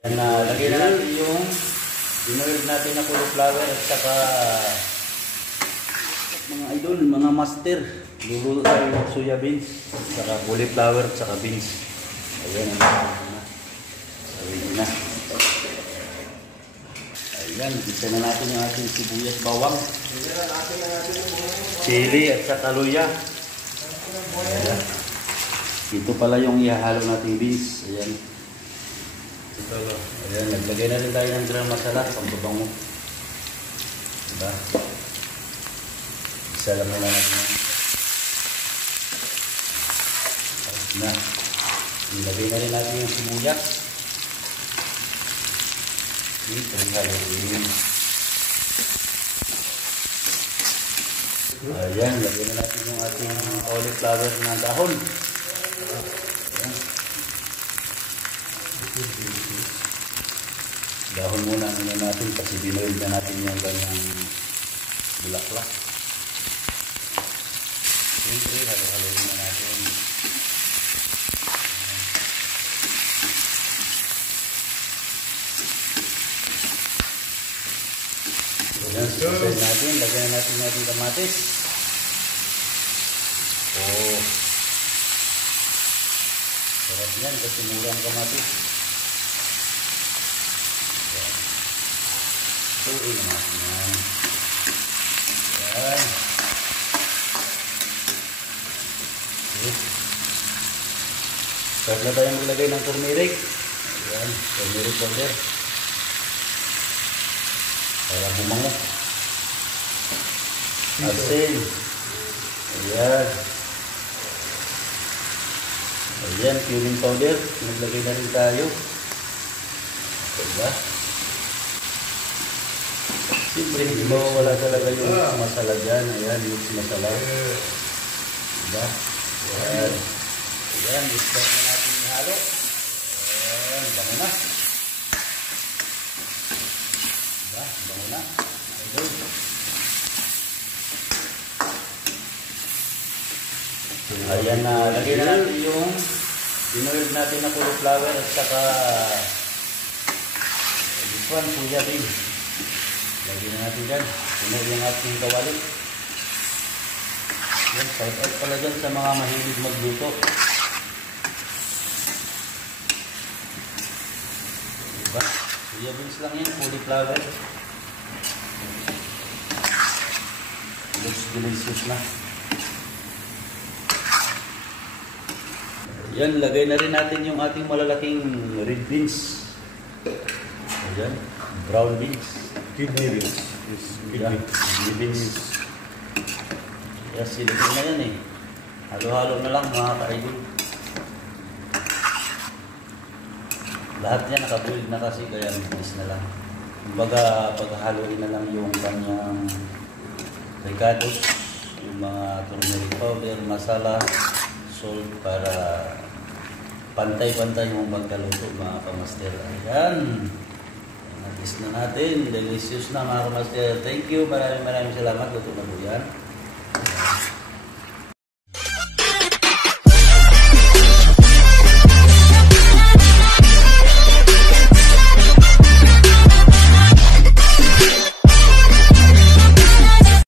Yan na, lagyan na natin yung dinurog natin na cauliflower at saka mga idol, mga master. Luluto tayo ng soya beans, saka cauliflower at saka beans. Ayan, na. Ayan, gisa na natin yung ating sibuyas bawang, chili at saka luya. Ayan. Ito pala yung ihahalo nating beans. Ayan. Ayan, naglagay na rin tayo ng garam masala, pambabango. Diba? Isa lang muna natin. Na. Nilagay na rin natin yung sibuyas. Ito yung haluin. Ayan, lagay na natin yung ating cauliflower na dahon. Ayan. Dahon muna natin kasi binoil na natin yung ganyang bulaklak. Siyempre, halo-haloin na natin. Ayan, sisay natin. Lagyan natin natin kamatis. Oh. Sarap yan kasi murang kamatis. Tuloy na natin yan. Ayan. Start na tayong maglagay ng turmeric. Ayan, turmeric powder. Para bumango. Asin. Ayan. Ayan, cumin powder. Naglagay na rin tayo. Diba? Siyempre, hindi mo wala talaga yung masala dyan. Ayan, yung masala. Diba? Ayan. Ayan, i-start na natin yung halo. Ayan, bango na. Diba? Bango na. Ayan na, lagyan na natin yung dinurog natin na cauliflower at saka this one, soya beans. Lagyan na natin dyan. Sunod yung ating kawali. Yan, shout out pala dyan sa mga mahilig magluto. Diba? Soya beans lang yan, cauliflower. Looks delicious na. Yan, lagay na rin natin yung ating malalaking red beans. Ayan, brown beans. Kidney beans. Yes, kidney beans. Yes, silipin na yan eh. Halo-halo na lang mga kaibig. Lahat yan nakabuild na kasi kaya mix na lang. Kumbaga, paghahaluin na lang yung kanyang ricados, yung mga turmeric powder, masala, salt para pantay-pantay yung pagkaluto mga kamaster. Ayan. Natis na natin. Delicious na mga kamaster. Thank you. Maraming salamat. Luto na po yan. Ayan.